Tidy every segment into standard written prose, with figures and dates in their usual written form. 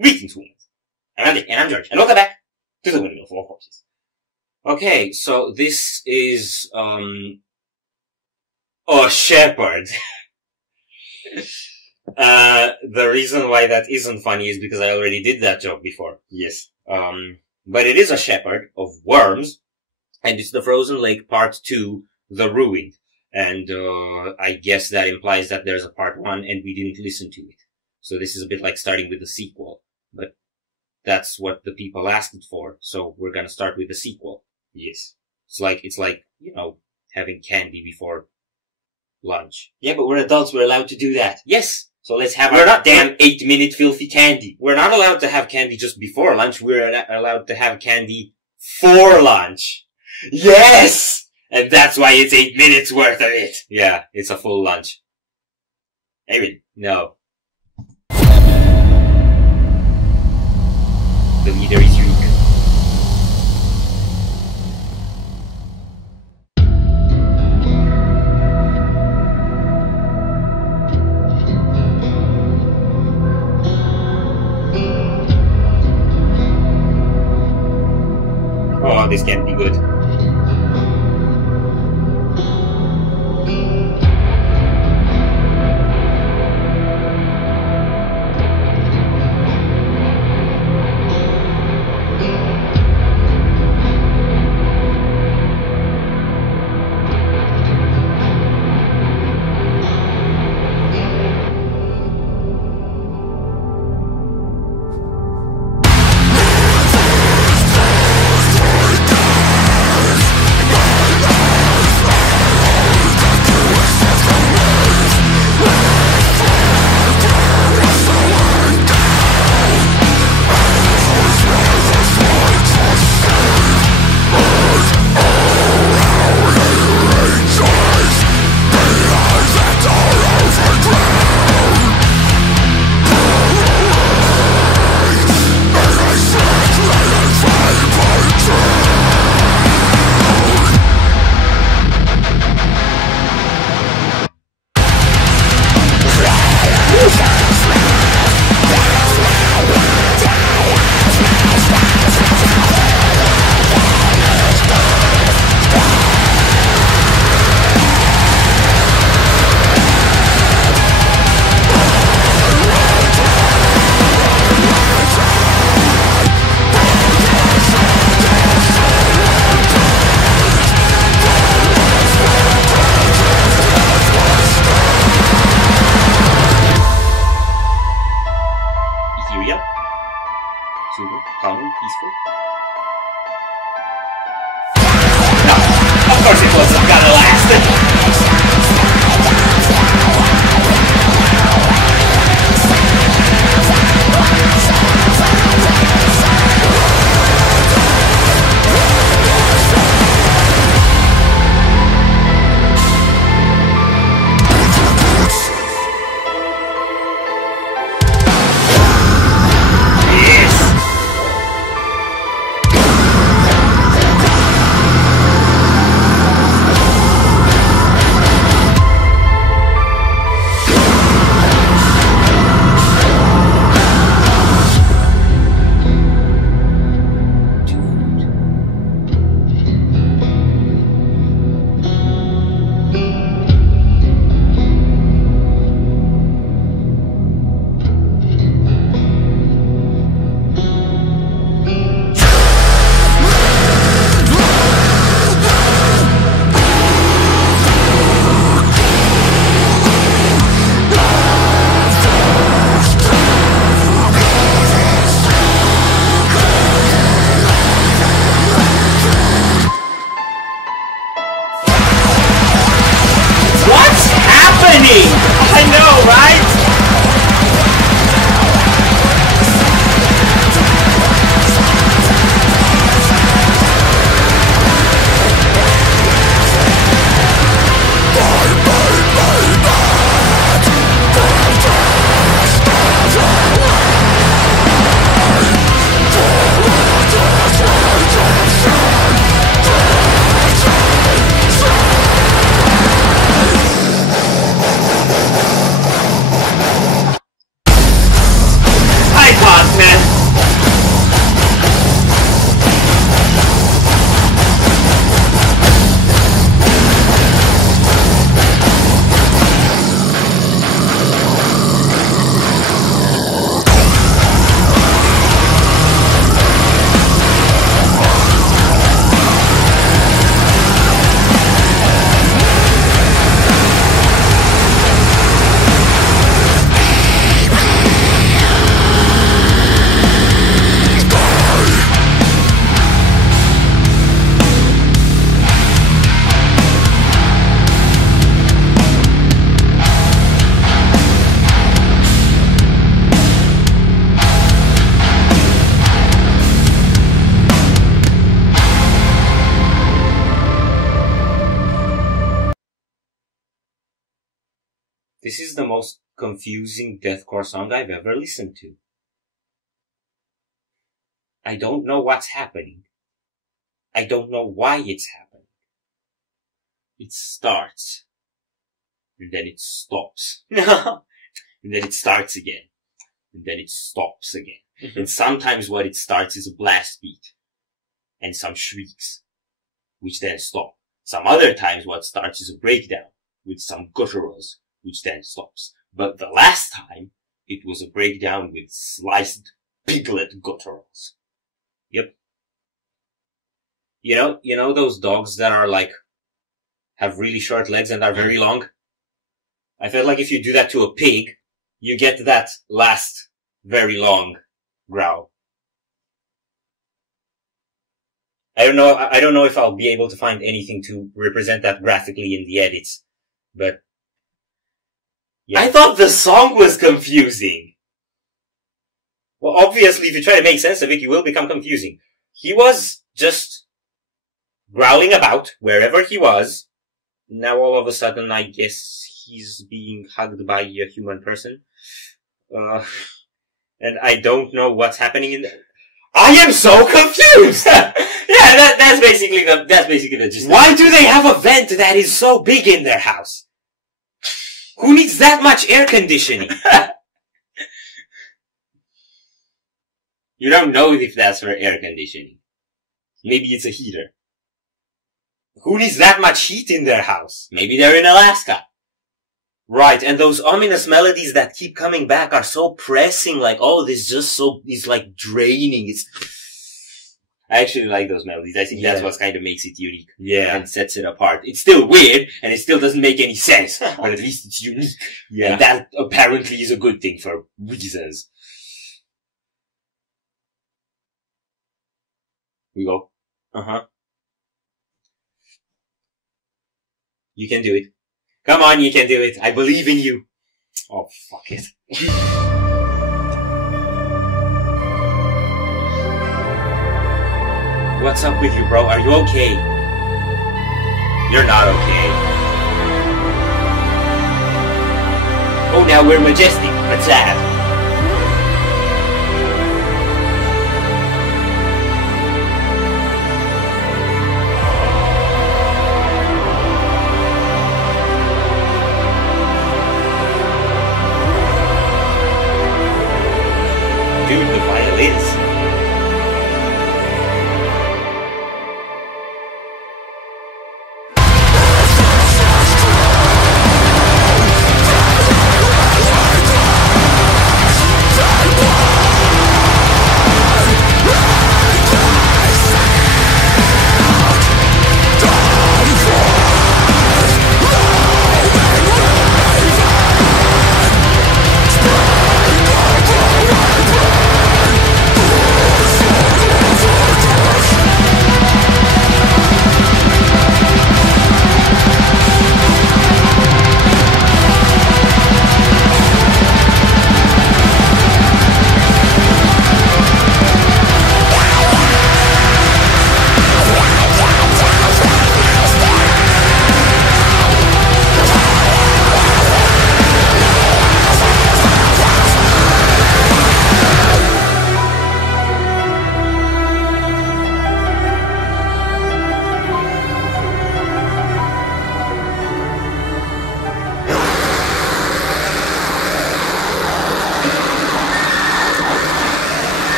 Greetings, humans. I'm Andy, and I'm George, and welcome back to the Windmill for Horses. Okay, so this is, a shepherd. The reason why that isn't funny is because I already did that joke before. Yes. But it is a shepherd of worms, and it's the Frozen Lake Part 2, The Ruined. And, I guess that implies that there's a Part 1 and we didn't listen to it. So this is a bit like starting with the sequel. But that's what the people asked it for, so we're gonna start with the sequel. Yes. It's like, you know, having candy before lunch. Yeah, but we're adults, we're allowed to do that. Yes! So let's have our damn 8-minute filthy candy. We're not allowed to have candy just before lunch, we're allowed to have candy for lunch. Yes! And that's why it's 8 minutes worth of it. Yeah, it's a full lunch. I mean, no. The leader is unique. Oh, this can't be good. Super, calm, peaceful. No! Of course it wasn't gonna last! This is the most confusing deathcore song I've ever listened to. I don't know what's happening. I don't know why it's happening. It starts. And then it stops. And then it starts again. And then it stops again. And sometimes what it starts is a blast beat. And some shrieks. Which then stop. Some other times what starts is a breakdown. With some gutturals. Which then stops. But the last time, it was a breakdown with sliced piglet gutturals. Yep. You know those dogs that are like, have really short legs and are very long? I feel like if you do that to a pig, you get that last very long growl. I don't know if I'll be able to find anything to represent that graphically in the edits, but yeah. I thought the song was confusing. Well, obviously, if you try to make sense of it, you will become confusing. He was just growling about wherever he was. Now all of a sudden, I guess he's being hugged by a human person. And I don't know what's happening in I am so confused! Yeah, that's basically the gist. Why do they have a vent that is so big in their house? Who needs that much air conditioning? You don't know if that's for air conditioning. Maybe it's a heater. Who needs that much heat in their house? Maybe they're in Alaska. Right, and those ominous melodies that keep coming back are so pressing, like, oh, it's like draining. I actually like those melodies. I think that's what kind of makes it unique. Yeah. And sets it apart. It's still weird, and it still doesn't make any sense, but at least it's unique. Yeah. And that apparently is a good thing for reasons. We go. Uh-huh. You can do it. Come on, you can do it. I believe in you. Oh, fuck it. What's up with you, bro? Are you okay? You're not okay. Oh, now we're majestic, but sad. Dude, the violins.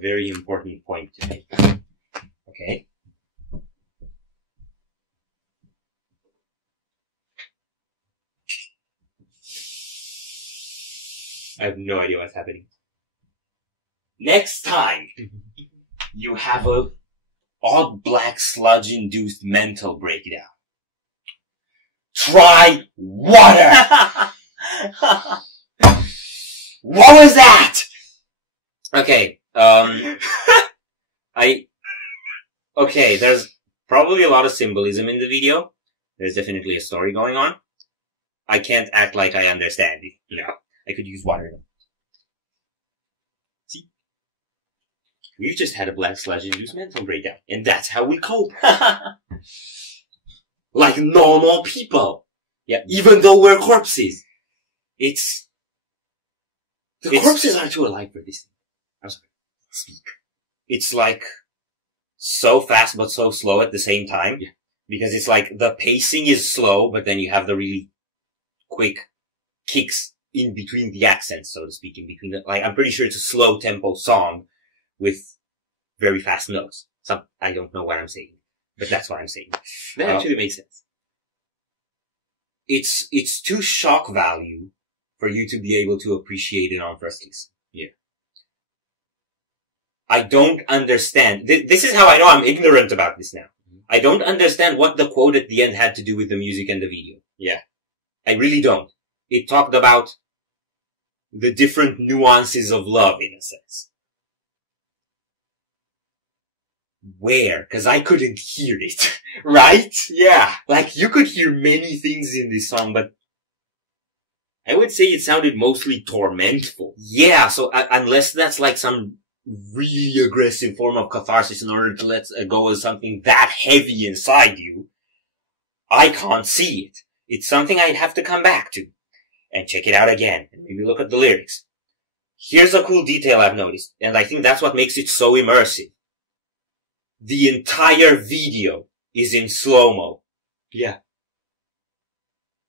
very important point to make. Okay. I have no idea what's happening. Next time you have a odd black sludge-induced mental breakdown, try water! What was that? Okay, okay, there's probably a lot of symbolism in the video. There's definitely a story going on. I can't act like I understand it. No, I could use water. See? We've just had a black sludge-induced mental breakdown, and that's how we cope. Like normal people. Yeah, even though we're corpses. The corpses are too alive for this thing. I'm sorry. Speak. It's like so fast but so slow at the same time. Yeah. Because it's like the pacing is slow, but then you have the really quick kicks in between the accents, so to speak, in between the, like, I'm pretty sure it's a slow tempo song with very fast notes. I don't know what I'm saying, but that's what I'm saying. That actually makes sense. It's too shock value for you to be able to appreciate it on first listen. Yeah. I don't understand. This is how I know I'm ignorant about this now. I don't understand what the quote at the end had to do with the music and the video. Yeah. I really don't. It talked about the different nuances of love, in a sense. Where? Because I couldn't hear it. Right? Yeah. Like, you could hear many things in this song, but I would say it sounded mostly tormentful. Yeah, so unless that's like some really aggressive form of catharsis in order to let go of something that heavy inside you, I can't see it. It's something I'd have to come back to and check it out again and maybe look at the lyrics. Here's a cool detail I've noticed, and I think that's what makes it so immersive. The entire video is in slow-mo. Yeah.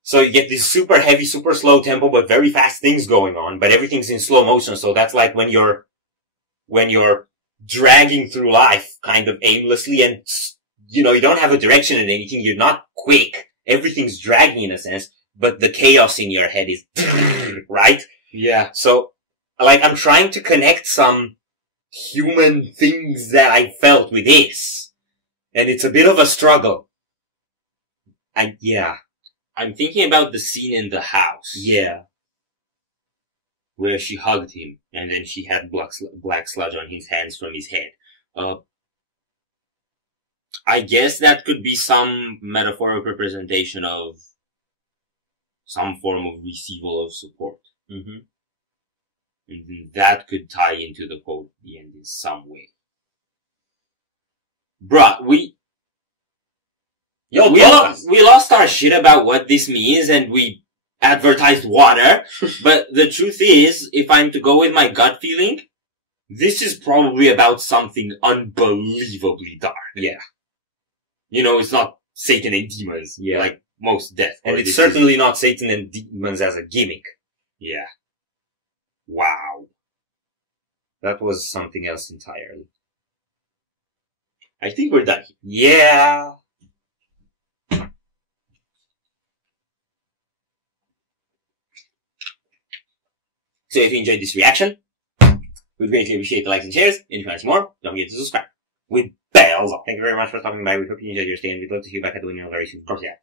So you get this super heavy, super slow tempo, but very fast things going on, but everything's in slow motion, so that's like when you're dragging through life kind of aimlessly and, you know, you don't have a direction in anything, you're not quick, everything's dragging in a sense, but the chaos in your head is, right? Yeah. So, like, I'm trying to connect some human things that I felt with this, and it's a bit of a struggle. Yeah. I'm thinking about the scene in the house. Yeah. Where she hugged him, and then she had black sludge on his hands from his head. I guess that could be some metaphorical representation of some form of receival of support. Mm-hmm. And that could tie into the quote at the end in some way. Bruh, we lost our shit about what this means, and we advertised water, but the truth is, if I'm to go with my gut feeling, this is probably about something unbelievably dark. Yeah. You know, it's not Satan and demons, like most death. And it's certainly not Satan and demons as a gimmick. Yeah. Wow. That was something else entirely. I think we're done. Yeah. So if you enjoyed this reaction, we'd greatly appreciate the likes and shares. And if you want some more, don't forget to subscribe. With bells on. Thank you very much for stopping by. We hope you enjoyed your stay, and we'd love to see you back at the Windmill very soon. Of course, yeah.